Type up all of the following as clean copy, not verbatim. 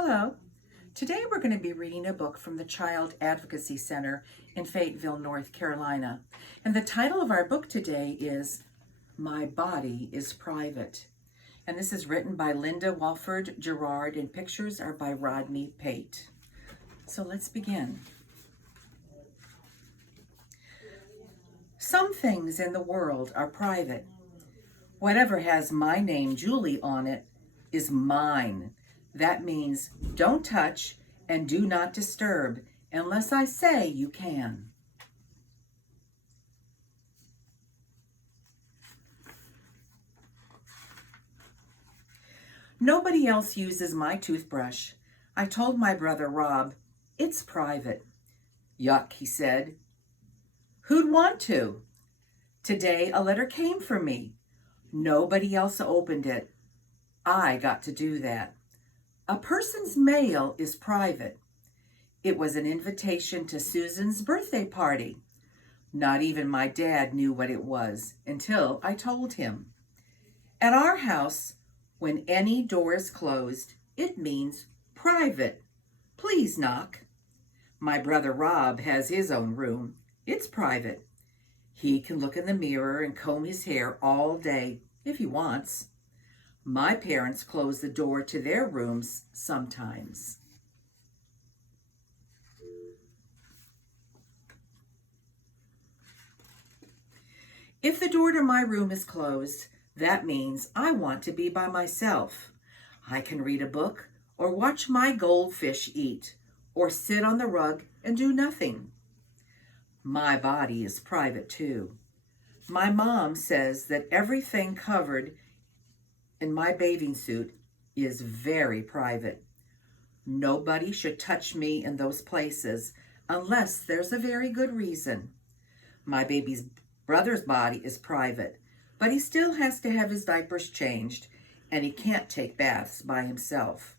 Hello. Today we're going to be reading a book from the Child Advocacy Center in Fayetteville, North Carolina. And the title of our book today is My Body is Private. And this is written by Linda Walvoored, Girard, and pictures are by Rodney, Pate. So let's begin. Some things in the world are private. Whatever has my name, Julie, on it is mine. That means don't touch and do not disturb unless I say you can. Nobody else uses my toothbrush. I told my brother Rob, it's private. Yuck, he said. Who'd want to? Today a letter came for me. Nobody else opened it. I got to do that. A person's mail is private. It was an invitation to Susan's birthday party. Not even my dad knew what it was until I told him. At our house, when any door is closed, it means private. Please knock. My brother Rob has his own room. It's private. He can look in the mirror and comb his hair all day if he wants. My parents close the door to their rooms sometimes. If the door to my room is closed, that means I want to be by myself. I can read a book or watch my goldfish eat or sit on the rug and do nothing. My body is private too. My mom says that everything covered in my bathing suit is very private. Nobody should touch me in those places unless there's a very good reason. My baby's brother's body is private, but he still has to have his diapers changed and he can't take baths by himself.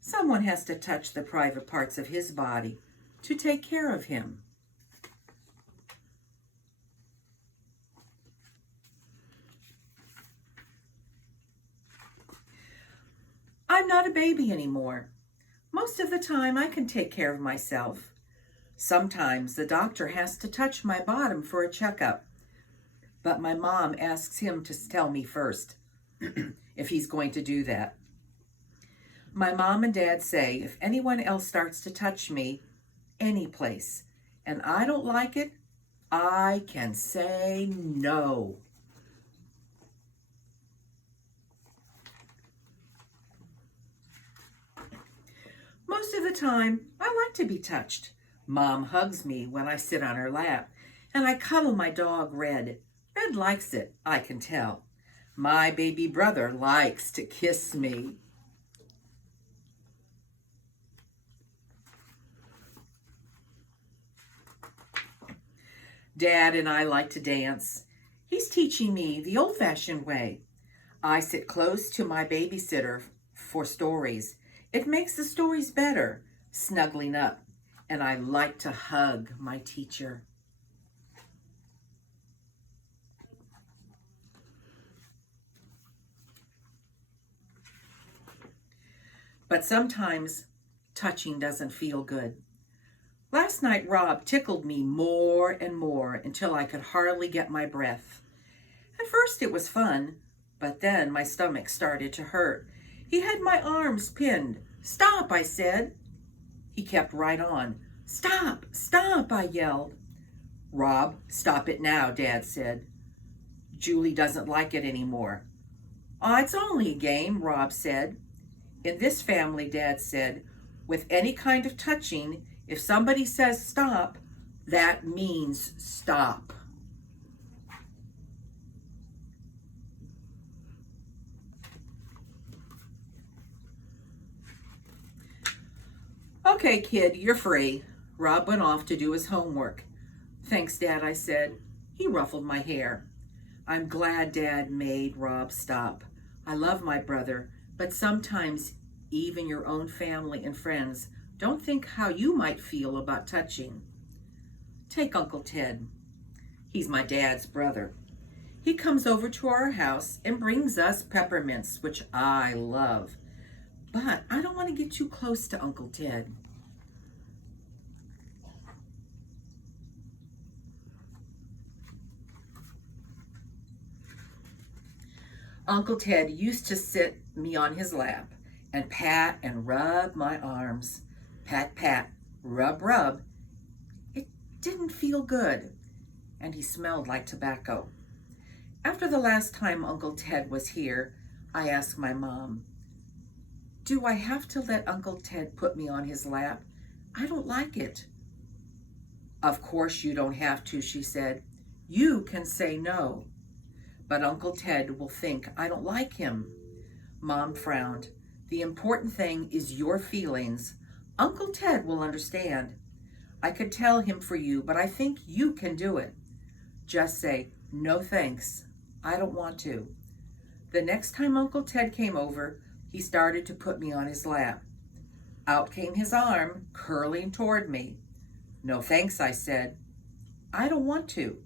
Someone has to touch the private parts of his body to take care of him. I'm not a baby anymore. Most of the time I can take care of myself. Sometimes the doctor has to touch my bottom for a checkup, but my mom asks him to tell me first if he's going to do that. My mom and dad say if anyone else starts to touch me any place and I don't like it, I can say no. Most of the time, I like to be touched. Mom hugs me when I sit on her lap, and I cuddle my dog, Red. Red likes it, I can tell. My baby brother likes to kiss me. Dad and I like to dance. He's teaching me the old-fashioned way. I sit close to my babysitter for stories. It makes the stories better, snuggling up, and I like to hug my teacher. But sometimes touching doesn't feel good. Last night, Rob tickled me more and more until I could hardly get my breath. At first it was fun, but then my stomach started to hurt. He had my arms pinned. Stop, I said. He kept right on. Stop, stop, I yelled. Rob, stop it now, Dad said. Julie doesn't like it anymore. Oh, it's only a game, Rob said. In this family, Dad said, with any kind of touching, if somebody says stop, that means stop. Okay, kid, you're free. Rob went off to do his homework. Thanks, Dad, I said. He ruffled my hair. I'm glad Dad made Rob stop. I love my brother, but sometimes even your own family and friends don't think how you might feel about touching. Take Uncle Ted. He's my dad's brother. He comes over to our house and brings us peppermints, which I love. but I don't want to get too close to Uncle Ted. Uncle Ted used to sit me on his lap and pat and rub my arms. Pat, pat, rub, rub. It didn't feel good, and he smelled like tobacco. After the last time Uncle Ted was here, I asked my mom, "Do I have to let Uncle Ted put me on his lap? I don't like it." "Of course you don't have to," she said. "You can say no. But Uncle Ted will think I don't like him." Mom frowned. "The important thing is your feelings. Uncle Ted will understand. I could tell him for you, but I think you can do it. Just say, 'No thanks, I don't want to.'" The next time Uncle Ted came over, he started to put me on his lap. Out came his arm, curling toward me. "No thanks," I said. "I don't want to."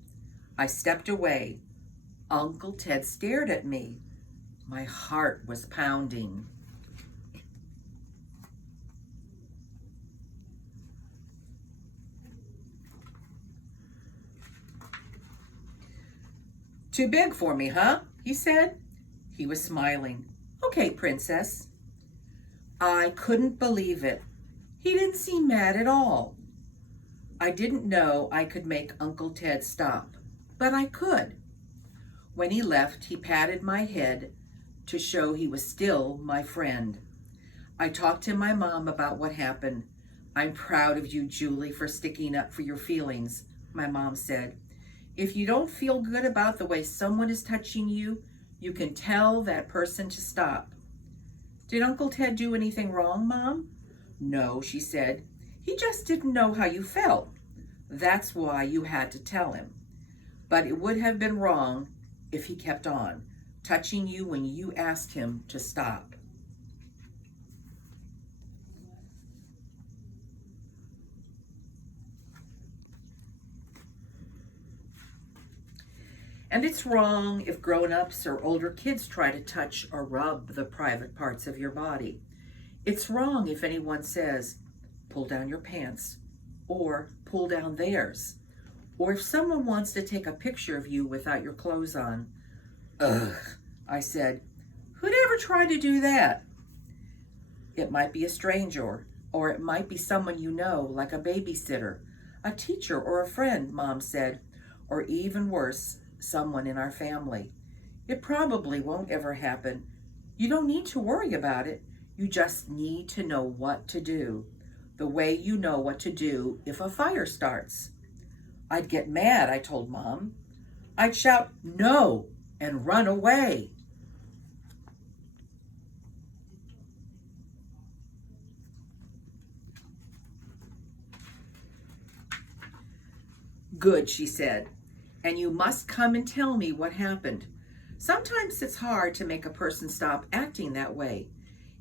I stepped away. Uncle Ted stared at me. My heart was pounding. "Too big for me, huh?" he said. He was smiling. "Okay, princess." I couldn't believe it. He didn't seem mad at all. I didn't know I could make Uncle Ted stop, but I could. When he left, he patted my head to show he was still my friend. I talked to my mom about what happened. "I'm proud of you, Julie, for sticking up for your feelings," my mom said. "If you don't feel good about the way someone is touching you, you can tell that person to stop." "Did Uncle Ted do anything wrong, Mom?" "No," she said. "He just didn't know how you felt. That's why you had to tell him. But it would have been wrong if he kept on touching you when you asked him to stop." And it's wrong if grown-ups or older kids try to touch or rub the private parts of your body. It's wrong if anyone says, "Pull down your pants," or "pull down theirs," or if someone wants to take a picture of you without your clothes on. "Ugh," I said. "Who'd ever try to do that?" "It might be a stranger, or it might be someone you know, like a babysitter, a teacher, or a friend," Mom said, "or even worse, someone in our family. It probably won't ever happen. You don't need to worry about it. You just need to know what to do, the way you know what to do if a fire starts." I'd get mad, I told Mom. I'd shout, "No," and run away. "Good," she said. "And you must come and tell me what happened. Sometimes it's hard to make a person stop acting that way.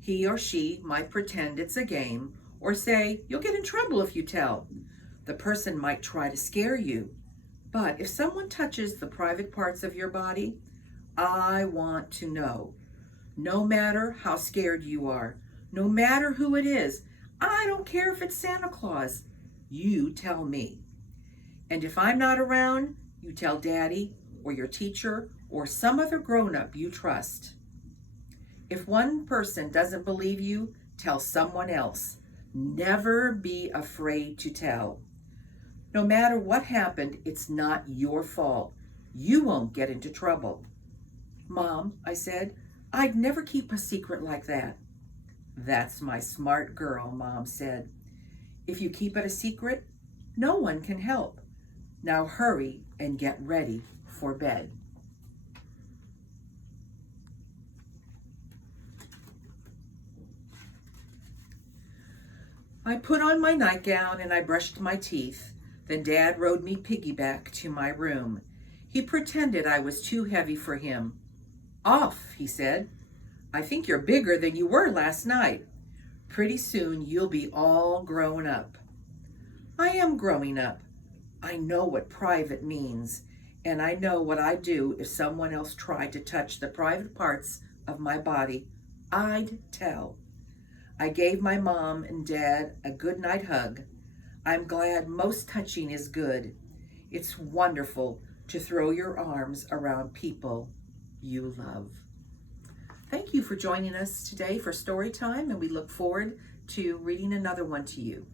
He or she might pretend it's a game or say, 'You'll get in trouble if you tell.' The person might try to scare you. But if someone touches the private parts of your body, I want to know. No matter how scared you are, no matter who it is, I don't care if it's Santa Claus. You tell me. And if I'm not around, you tell Daddy or your teacher or some other grown-up you trust. If one person doesn't believe you, tell someone else. Never be afraid to tell. No matter what happened, it's not your fault. You won't get into trouble." "Mom," I said, "I'd never keep a secret like that." "That's my smart girl," Mom said. "If you keep it a secret, no one can help. Now hurry and get ready for bed." I put on my nightgown and I brushed my teeth. Then Dad rode me piggyback to my room. He pretended I was too heavy for him. "Off," he said. "I think you're bigger than you were last night. Pretty soon you'll be all grown up." I am growing up. I know what private means, and I know what I'd do if someone else tried to touch the private parts of my body. I'd tell. I gave my mom and dad a good night hug. I'm glad most touching is good. It's wonderful to throw your arms around people you love. Thank you for joining us today for story time, and we look forward to reading another one to you.